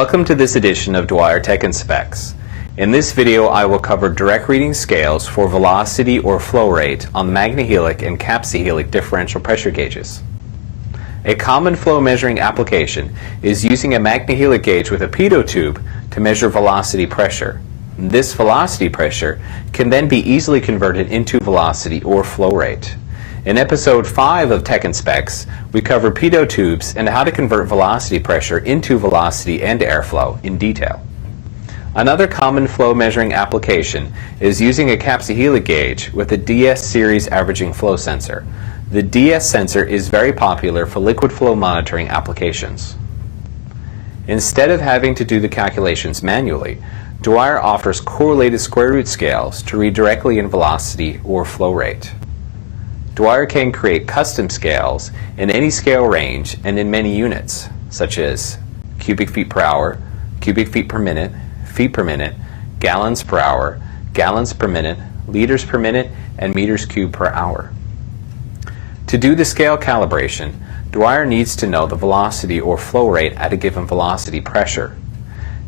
Welcome to this edition of Dwyer Tech and Specs. In this video I will cover direct reading scales for velocity or flow rate on the magnehelic and capsihelic differential pressure gauges. A common flow measuring application is using a magnehelic gauge with a pitot tube to measure velocity pressure. This velocity pressure can then be easily converted into velocity or flow rate. In episode 5 of Tech and Specs, we covered pitot tubes and how to convert velocity pressure into velocity and airflow in detail. Another common flow measuring application is using a capsihelic gauge with a DS series averaging flow sensor. The DS sensor is very popular for liquid flow monitoring applications. Instead of having to do the calculations manually, Dwyer offers correlated square root scales to read directly in velocity or flow rate. Dwyer can create custom scales in any scale range and in many units, such as cubic feet per hour, cubic feet per minute, gallons per hour, gallons per minute, liters per minute, and meters cubed per hour. To do the scale calibration, Dwyer needs to know the velocity or flow rate at a given velocity pressure.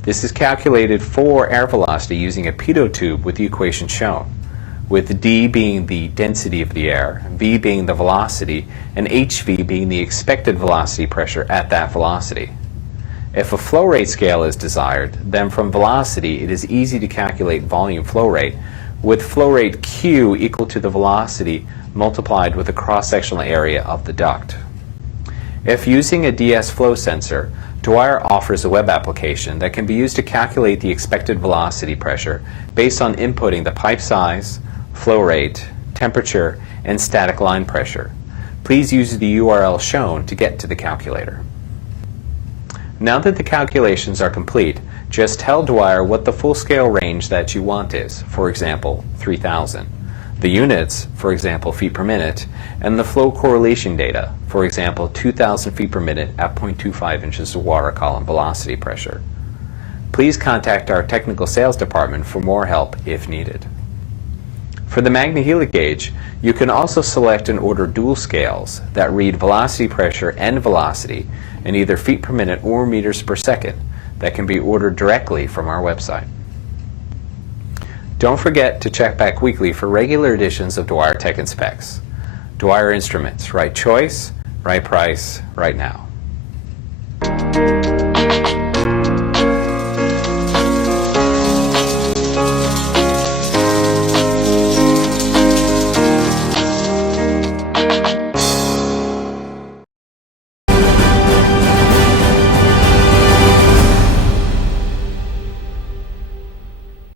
This is calculated for air velocity using a pitot tube with the equation shown, with d being the density of the air, v being the velocity, and hv being the expected velocity pressure at that velocity. If a flow rate scale is desired, then from velocity it is easy to calculate volume flow rate, with flow rate q equal to the velocity multiplied with the cross-sectional area of the duct. If using a DS flow sensor, Dwyer offers a web application that can be used to calculate the expected velocity pressure based on inputting the pipe size, flow rate, temperature, and static line pressure. Please use the URL shown to get to the calculator. Now that the calculations are complete, just tell Dwyer what the full scale range that you want is, for example, 3000. The units, for example, feet per minute, and the flow correlation data, for example, 2000 feet per minute at 0.25 inches of water column velocity pressure. Please contact our technical sales department for more help if needed. For the magnehelic gauge, you can also select and order dual scales that read velocity pressure and velocity in either feet per minute or meters per second that can be ordered directly from our website. Don't forget to check back weekly for regular editions of Dwyer Tech and Specs. Dwyer Instruments, right choice, right price, right now.